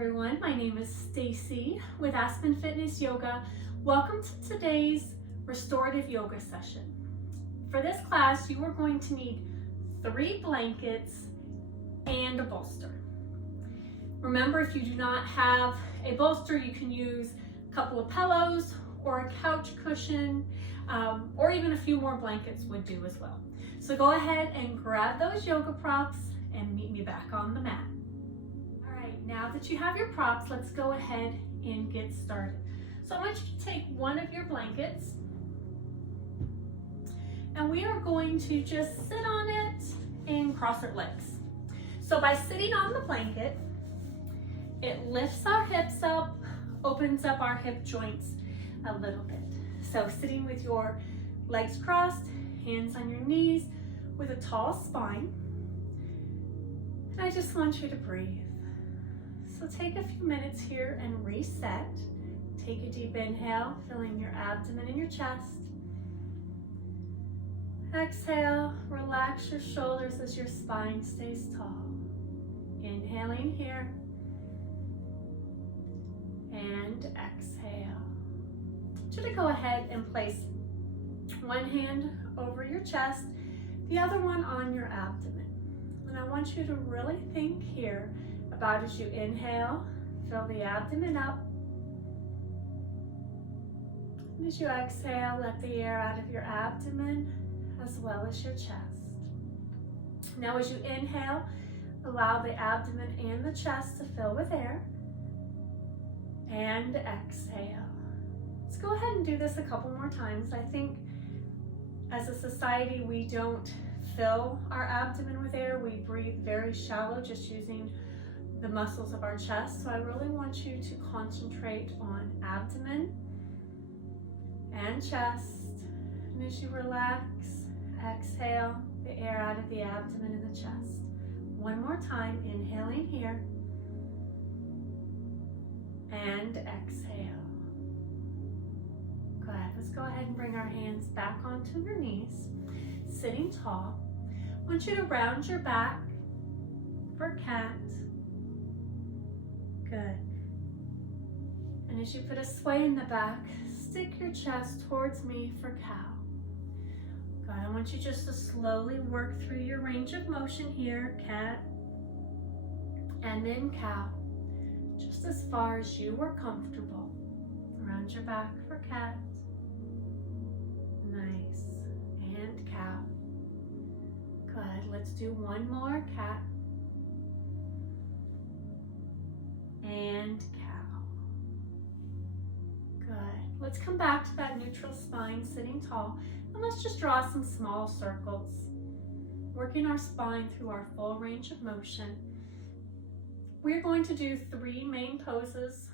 everyone. My name is Stacie with Aspen Fitness Yoga. Welcome to today's restorative yoga session. For this class, you are going to need 3 blankets and a bolster. Remember, if you do not have a bolster, you can use a couple of pillows or a couch cushion, or even a few more blankets would do as well. So go ahead and grab those yoga props and meet me back on the mat. All right, now that you have your props, let's go ahead and get started. So I want you to take one of your blankets and we are going to just sit on it and cross our legs. So by sitting on the blanket, it lifts our hips up, opens up our hip joints a little bit. So sitting with your legs crossed, hands on your knees with a tall spine. And I just want you to breathe. So take a few minutes here and reset. Take a deep inhale, filling your abdomen and your chest. Exhale, relax your shoulders as your spine stays tall. Inhaling here. And exhale. I want you to go ahead and place one hand over your chest, the other one on your abdomen. And I want you to really think here about as you inhale, fill the abdomen up. And as you exhale, let the air out of your abdomen as well as your chest. Now as you inhale, allow the abdomen and the chest to fill with air. And exhale. Let's go ahead and do this a couple more times. I think as a society, we don't fill our abdomen with air. We breathe very shallow, just using the muscles of our chest. So I really want you to concentrate on abdomen and chest. And as you relax, exhale the air out of the abdomen and the chest. One more time, inhaling here. And exhale. Good. Let's go ahead and bring our hands back onto your knees. Sitting tall. I want you to round your back for cat. Good. And as you put a sway in the back, stick your chest towards me for cow. Good. I want you just to slowly work through your range of motion here. Cat. And then cow. Just as far as you are comfortable. Round your back for cat. Nice. And cow. Good. Let's do one more. Cat. And cow. Good. Let's come back to that neutral spine, sitting tall. And let's just draw some small circles. Working our spine through our full range of motion. We're going to do 3 main poses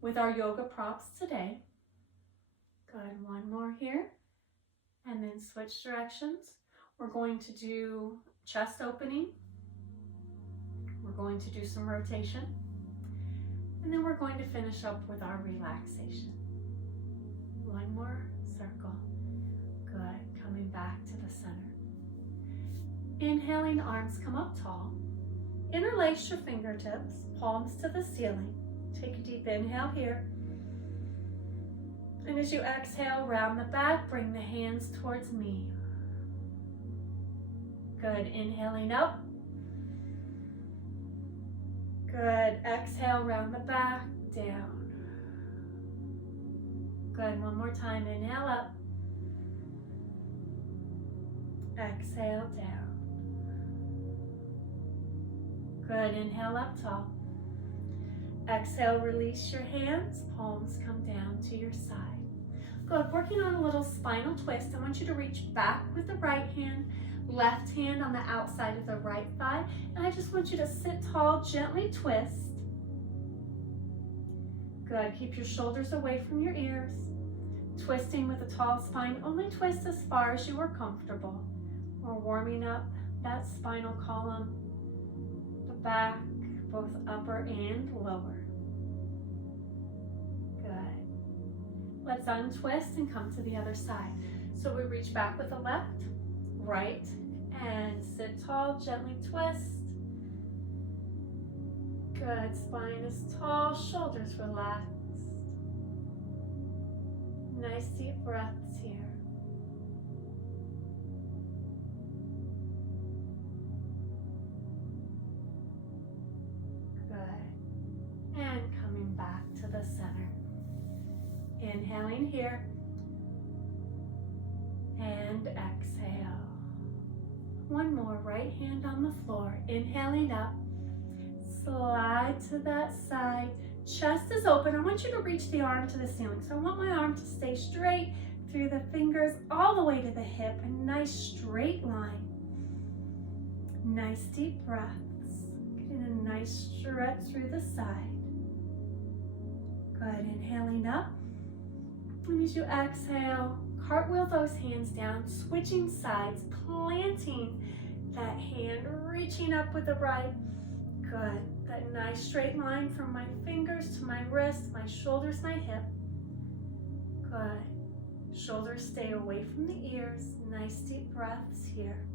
with our yoga props today. Good, one more here, and then switch directions. We're going to do chest opening. We're going to do some rotation. And then we're going to finish up with our relaxation. One more circle. Good, coming back to the center. Inhaling, arms come up tall. Interlace your fingertips, palms to the ceiling. Take a deep inhale here. And as you exhale, round the back, bring the hands towards me. Good, inhaling up. Good, exhale, round the back, down. Good, one more time, inhale up. Exhale, down. Good, inhale up tall. Exhale, release your hands, palms come down to your side. Good, working on a little spinal twist. I want you to reach back with the right hand, left hand on the outside of the right thigh, and I just want you to sit tall, gently twist. Good, keep your shoulders away from your ears. Twisting with a tall spine, only twist as far as you are comfortable. We're warming up that spinal column. Back, both upper and lower. Good. Let's untwist and come to the other side. So we reach back with the left, right, and sit tall, gently twist. Good, spine is tall, shoulders relaxed. Nice deep breaths here. Good. And coming back to the center. Inhaling here. And exhale. One more, right hand on the floor. Inhaling up. Slide to that side. Chest is open. I want you to reach the arm to the ceiling. So I want my arm to stay straight through the fingers all the way to the hip. A nice straight line. Nice deep breaths. Getting a nice stretch through the side. Good. Inhaling up. And as you exhale, cartwheel those hands down, switching sides, planting that hand, reaching up with the right. Good. That nice straight line from my fingers to my wrists, my shoulders, my hip. Good. Shoulders stay away from the ears. Nice deep breaths here.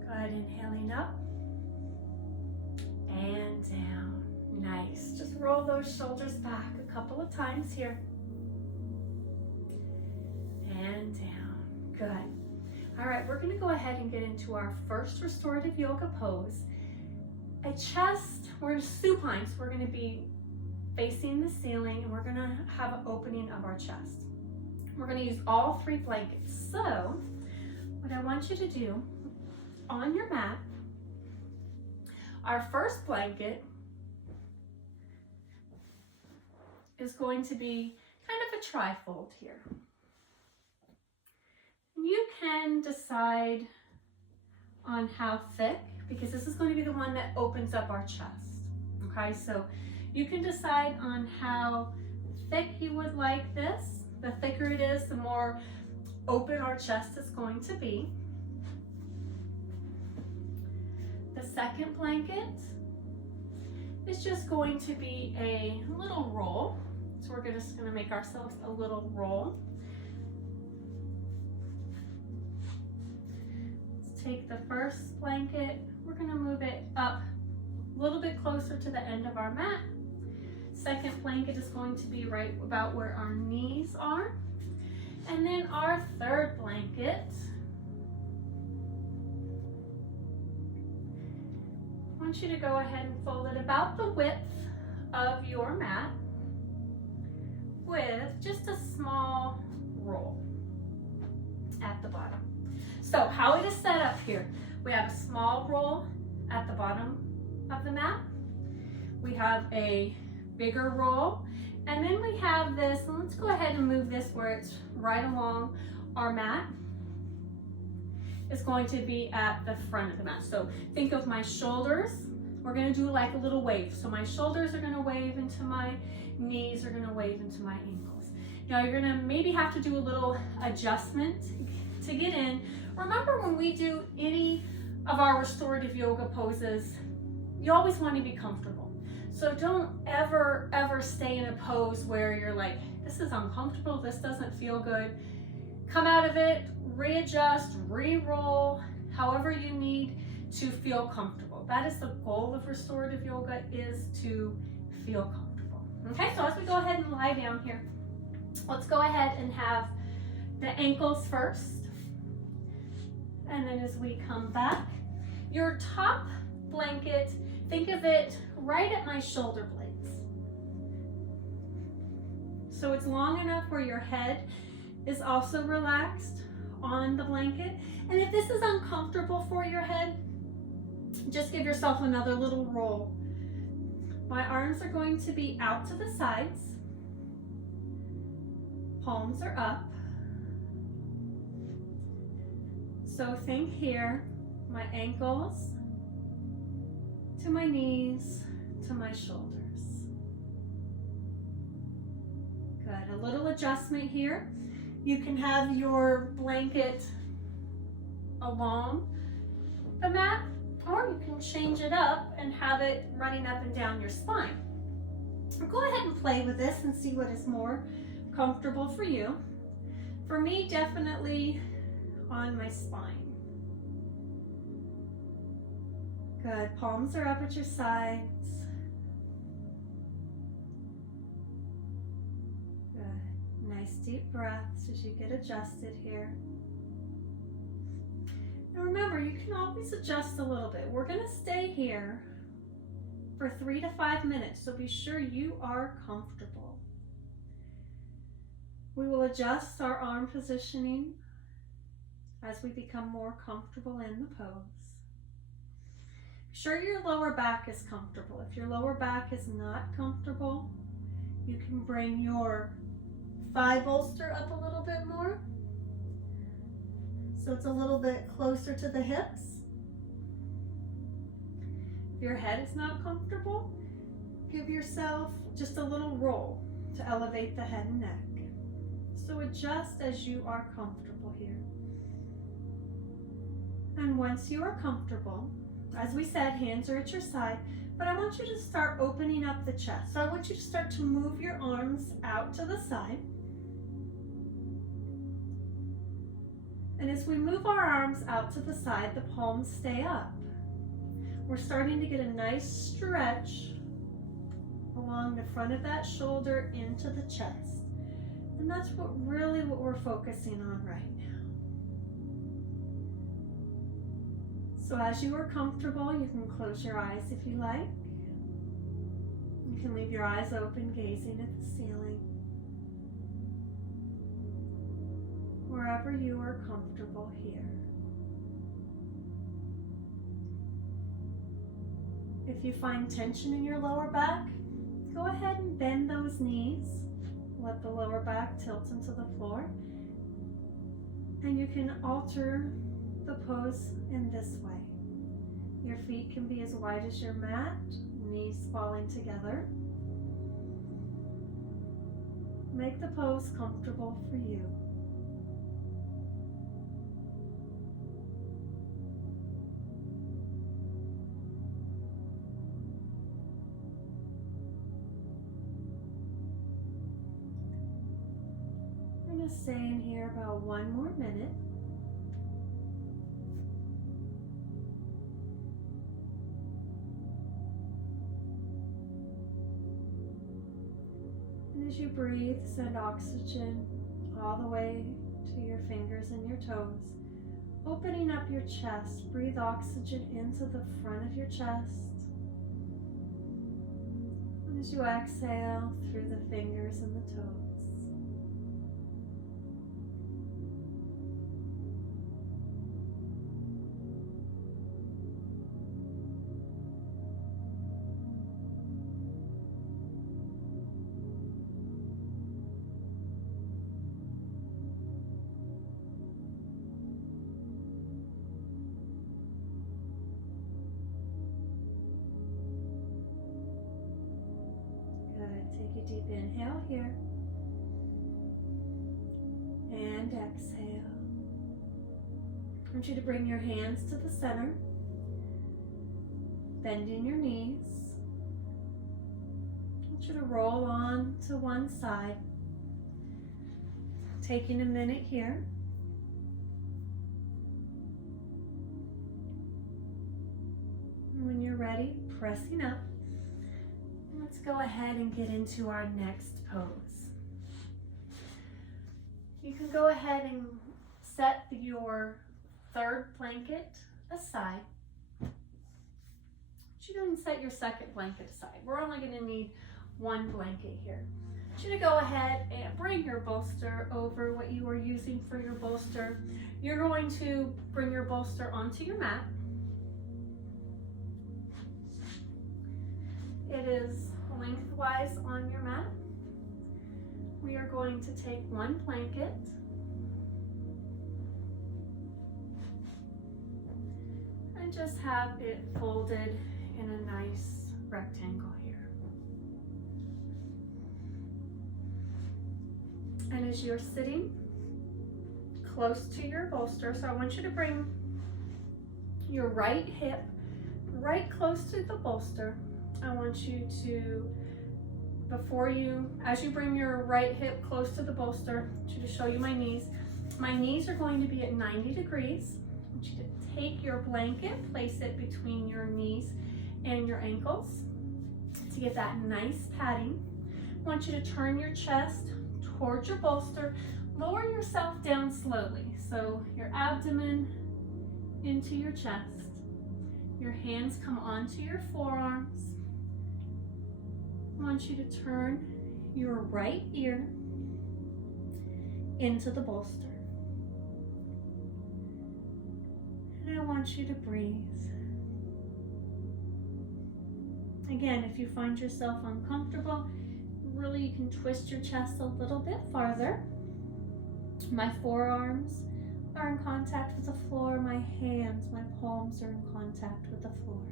Good. Inhaling up and down. Nice. Just roll those shoulders back a couple of times here. And down. Good. All right, we're going to go ahead and get into our first restorative yoga pose. A chest, we're in a supine, so we're going to be facing the ceiling and we're going to have an opening of our chest. We're going to use all 3 blankets. So, what I want you to do on your mat, our first blanket is going to be kind of a trifold here. You can decide on how thick, because this is going to be the one that opens up our chest. Okay, so you can decide on how thick you would like this. The thicker it is, the more open our chest is going to be. The second blanket is just going to be a little roll. So we're just going to make ourselves a little roll. Let's take the first blanket. We're going to move it up a little bit closer to the end of our mat. Second blanket is going to be right about where our knees are. And then our third blanket, I want you to go ahead and fold it about the width of your mat with just a small roll at the bottom. So how it is set up here, we have a small roll at the bottom of the mat. We have a bigger roll, and then we have this, and let's go ahead and move this where it's right along our mat. It's going to be at the front of the mat. So think of my shoulders. We're going to do like a little wave. So my shoulders are going to wave into my knees, are going to wave into my ankles. Now you're going to maybe have to do a little adjustment to get in. Remember, when we do any of our restorative yoga poses, you always want to be comfortable. So don't ever stay in a pose where you're like, this is uncomfortable, this doesn't feel good. Come out of it, readjust, re-roll, however you need to feel comfortable. That is the goal of restorative yoga, is to feel comfortable. Okay, so as we go ahead and lie down here, let's go ahead and have the ankles first. And then as we come back, your top blanket, think of it right at my shoulder blades. So it's long enough where your head is also relaxed on the blanket. And if this is uncomfortable for your head, just give yourself another little roll. My arms are going to be out to the sides. Palms are up. So think here, my ankles to my knees to my shoulders. Good, a little adjustment here. You can have your blanket along the mat, or you can change it up and have it running up and down your spine. Go ahead and play with this and see what is more comfortable for you. For me, definitely on my spine. Good. Palms are up at your sides. Good. Nice deep breaths as you get adjusted here. And remember, you can always adjust a little bit. We're going to stay here for 3 to 5 minutes, so be sure you are comfortable. We will adjust our arm positioning as we become more comfortable in the pose. Be sure your lower back is comfortable. If your lower back is not comfortable, you can bring your thigh bolster up a little bit more, so it's a little bit closer to the hips. If your head is not comfortable, give yourself just a little roll to elevate the head and neck. So adjust as you are comfortable here. And once you are comfortable, as we said, hands are at your side, but I want you to start opening up the chest. So I want you to start to move your arms out to the side. And as we move our arms out to the side, the palms stay up. We're starting to get a nice stretch along the front of that shoulder into the chest. And that's what we're focusing on right now. So as you are comfortable, you can close your eyes if you like. You can leave your eyes open, gazing at the ceiling. Wherever you are comfortable here. If you find tension in your lower back, go ahead and bend those knees. Let the lower back tilt into the floor. And you can alter the pose in this way. Your feet can be as wide as your mat, knees falling together. Make the pose comfortable for you. I'm going to stay in here about 1 more minute. As you breathe, send oxygen all the way to your fingers and your toes. Opening up your chest, breathe oxygen into the front of your chest. And as you exhale through the fingers and the toes. Take a deep inhale here and exhale. I want you to bring your hands to the center, bending your knees. I want you to roll on to one side, taking a minute here. And when you're ready, pressing up. Let's go ahead and get into our next pose. You can go ahead and set your third blanket aside. You can set your second blanket aside. We're only going to need 1 blanket here. I want you to go ahead and bring your bolster over what you are using for your bolster. You're going to bring your bolster onto your mat. It is lengthwise on your mat. We are going to take 1 blanket and just have it folded in a nice rectangle here. And as you're sitting close to your bolster, so I want you to bring your right hip right close to the bolster. I want you to, as you bring your right hip close to the bolster, I want you to show you my knees. My knees are going to be at 90 degrees. I want you to take your blanket, place it between your knees and your ankles to get that nice padding. I want you to turn your chest towards your bolster. Lower yourself down slowly. So your abdomen into your chest. Your hands come onto your forearms. I want you to turn your right ear into the bolster. And I want you to breathe. Again, if you find yourself uncomfortable, really you can twist your chest a little bit farther. My forearms are in contact with the floor. My hands, my palms are in contact with the floor.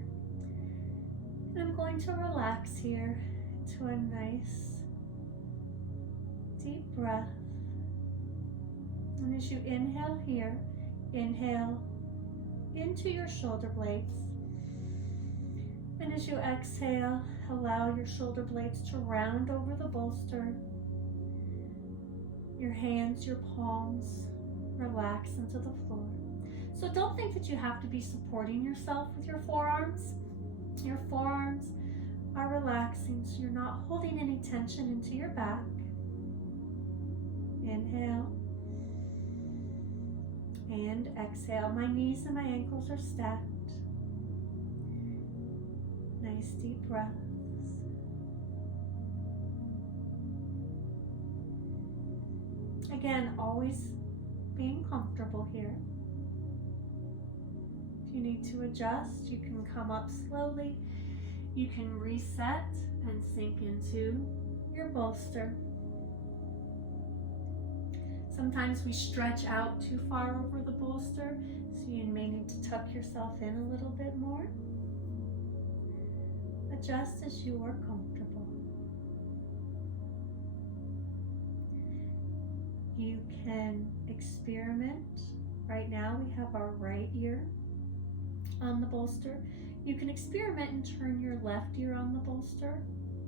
And I'm going to relax here to a nice deep breath. And as you inhale here, inhale into your shoulder blades. And as you exhale, allow your shoulder blades to round over the bolster. Your hands, your palms, relax into the floor. So don't think that you have to be supporting yourself with your forearms. Your forearms are relaxing, so you're not holding any tension into your back. Inhale and exhale. My knees and my ankles are stacked. Nice deep breaths. Again, always being comfortable here. If you need to adjust, you can come up slowly. You can reset and sink into your bolster. Sometimes we stretch out too far over the bolster, so you may need to tuck yourself in a little bit more. Adjust as you are comfortable. You can experiment. Right now we have our right ear on the bolster. You can experiment and turn your left ear on the bolster.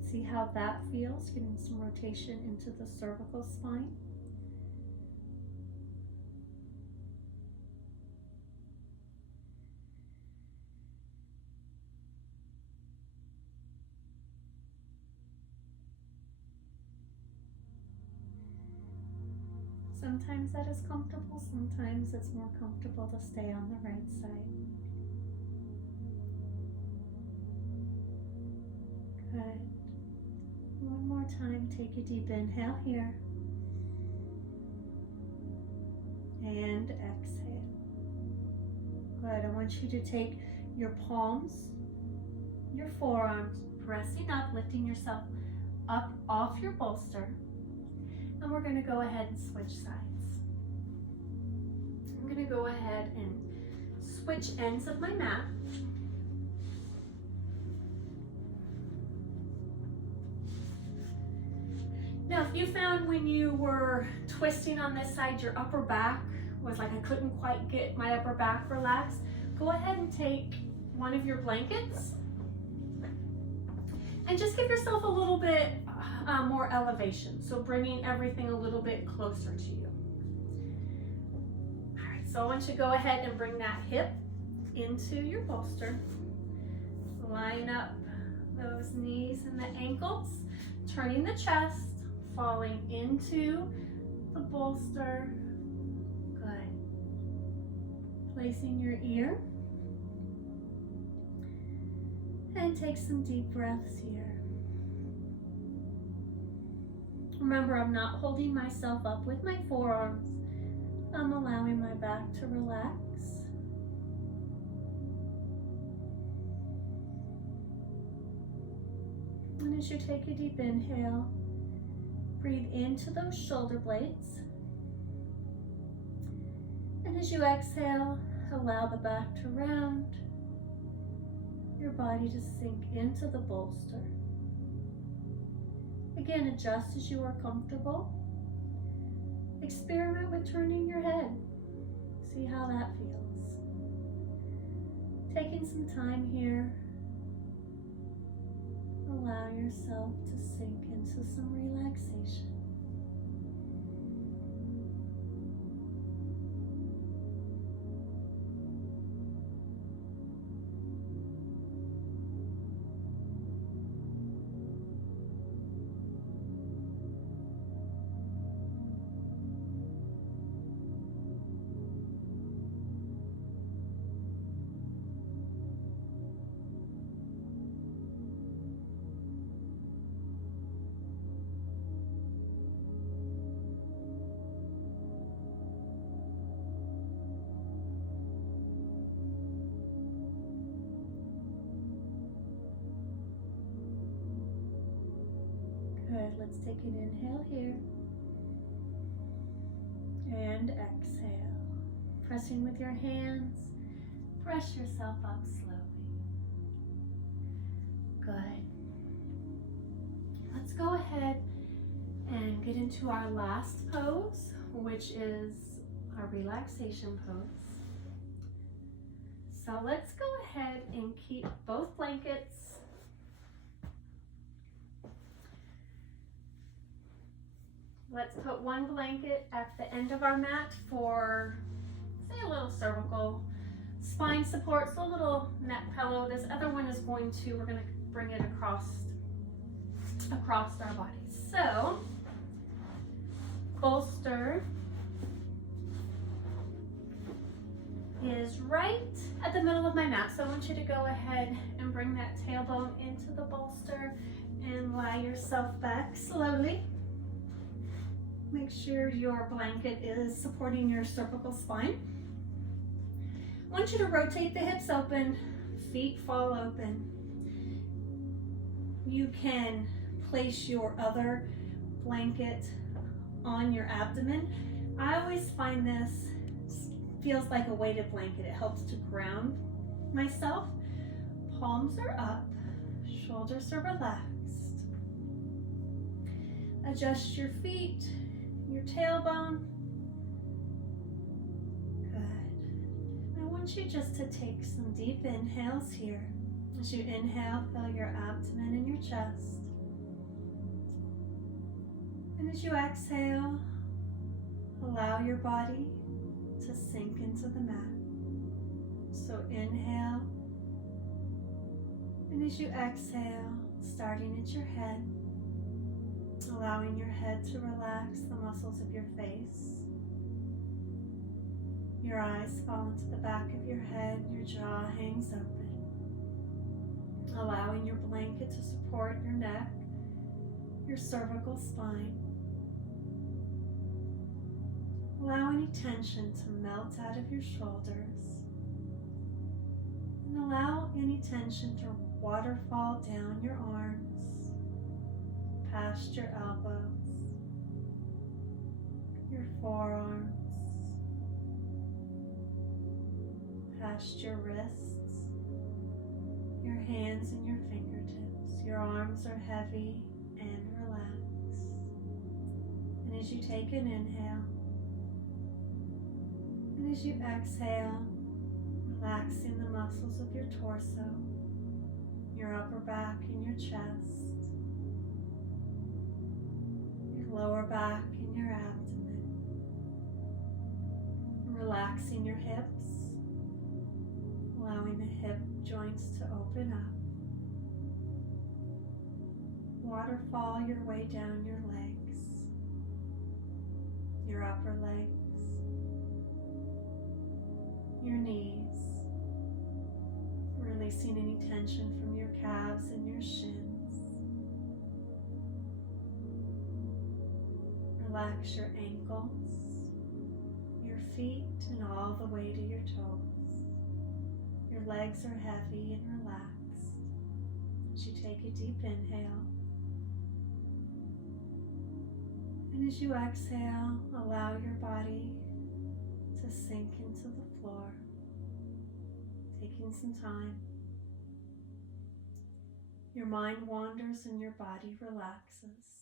See how that feels, getting some rotation into the cervical spine. Sometimes that is comfortable, sometimes it's more comfortable to stay on the right side. Good. One more time, take a deep inhale here. And exhale. Good, I want you to take your palms, your forearms, pressing up, lifting yourself up off your bolster. And we're going to go ahead and switch sides. I'm going to go ahead and switch ends of my mat. Now, if you found when you were twisting on this side, your upper back was like, I couldn't quite get my upper back relaxed, go ahead and take one of your blankets and just give yourself a little bit more elevation. So bringing everything a little bit closer to you. All right, so I want you to go ahead and bring that hip into your bolster. Line up those knees and the ankles, turning the chest, falling into the bolster. Good. Placing your ear. And take some deep breaths here. Remember, I'm not holding myself up with my forearms. I'm allowing my back to relax. And as you take a deep inhale, breathe into those shoulder blades. And as you exhale, allow the back to round, your body to sink into the bolster. Again, adjust as you are comfortable. Experiment with turning your head. See how that feels. Taking some time here, allow yourself to sink into some relaxation. Good. Let's take an inhale here. And exhale. Pressing with your hands. Press yourself up slowly. Good. Let's go ahead and get into our last pose, which is our relaxation pose. So let's go ahead and keep both blankets Let's put one blanket at the end of our mat for, say, a little cervical spine support, so a little neck pillow. This other one is we're going to bring it across our bodies. So, bolster is right at the middle of my mat. So I want you to go ahead and bring that tailbone into the bolster and lie yourself back slowly. Make sure your blanket is supporting your cervical spine. I want you to rotate the hips open, feet fall open. You can place your other blanket on your abdomen. I always find this feels like a weighted blanket. It helps to ground myself. Palms are up, shoulders are relaxed. Adjust your feet, your tailbone. Good. I want you just to take some deep inhales here. As you inhale, fill your abdomen and your chest. And as you exhale, allow your body to sink into the mat. So inhale, and as you exhale, starting at your head, allowing your head to relax the muscles of your face. Your eyes fall into the back of your head, your jaw hangs open. Allowing your blanket to support your neck, your cervical spine. Allow any tension to melt out of your shoulders. And allow any tension to waterfall down your arms, past your elbows, your forearms, past your wrists, your hands and your fingertips. Your arms are heavy and relaxed. And as you take an inhale, and as you exhale, relaxing the muscles of your torso, your upper back and your chest, your lower back and your abdomen. Relaxing your hips, allowing the hip joints to open up. Waterfall your way down your legs, your upper legs, your knees, releasing any tension from your calves and your shins. Relax your ankles, your feet, and all the way to your toes. Your legs are heavy and relaxed. As you take a deep inhale, and as you exhale, allow your body to sink into the floor, taking some time. Your mind wanders and your body relaxes.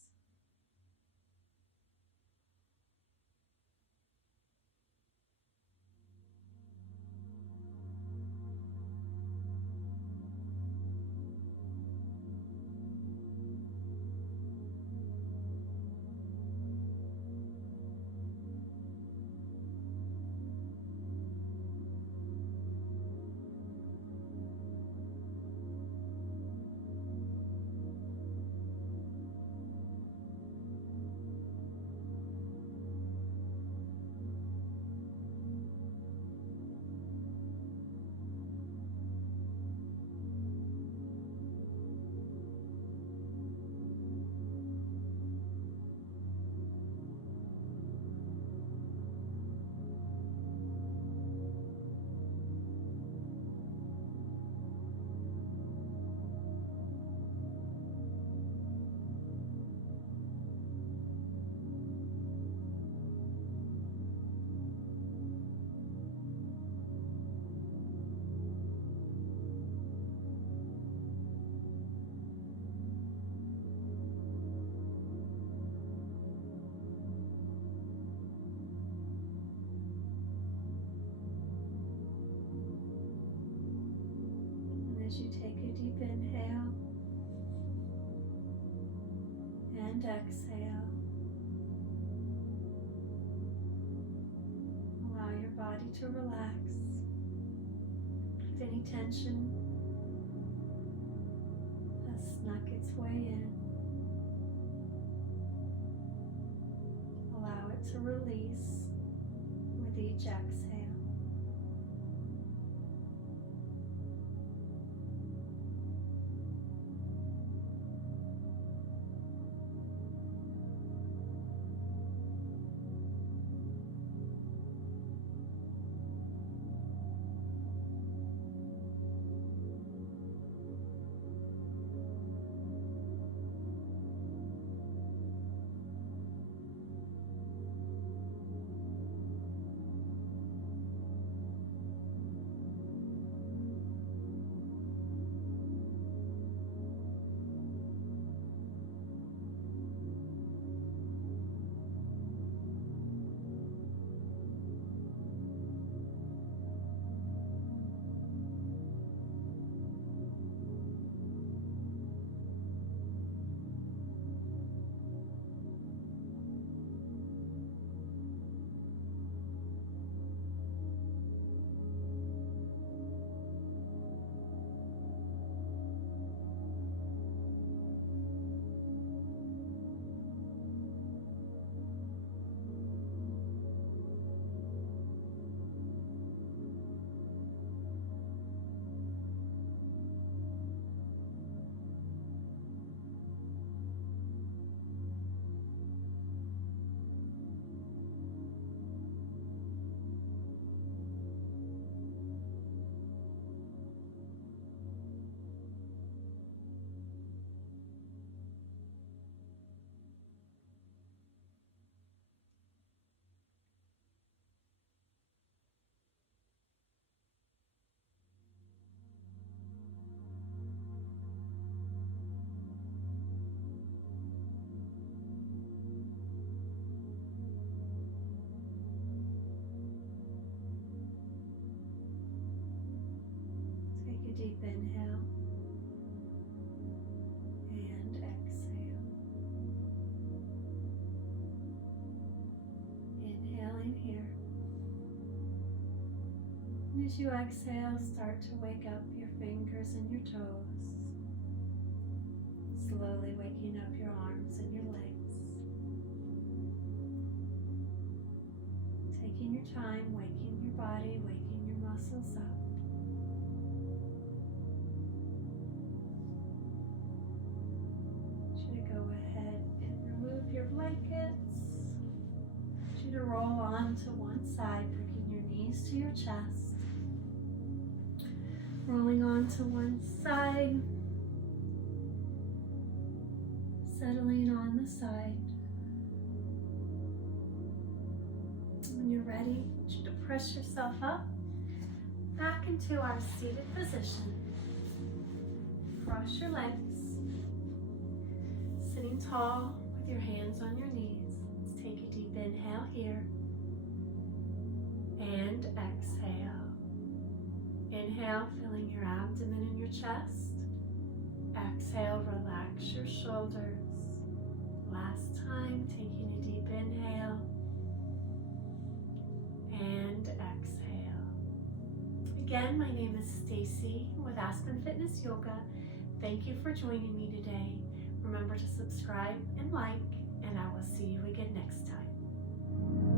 And exhale. Allow your body to relax. If any tension has snuck its way in, allow it to release with each exhale. Take a deep inhale and exhale. Inhale in here. And as you exhale, start to wake up your fingers and your toes. Slowly waking up your arms and your legs. Taking your time, waking your body, waking your muscles up. Your blankets. I want you to roll on to one side, bringing your knees to your chest. Rolling on to one side. Settling on the side. When you're ready, I want you to press yourself up, back into our seated position. Cross your legs. Sitting tall, your hands on your knees. Let's take a deep inhale here and exhale. Inhale, filling your abdomen and your chest. Exhale, relax your shoulders. Last time, taking a deep inhale and exhale. Again, my name is Stacie with Aspen Fitness Yoga. Thank you for joining me today. Remember to subscribe and like, and I will see you again next time.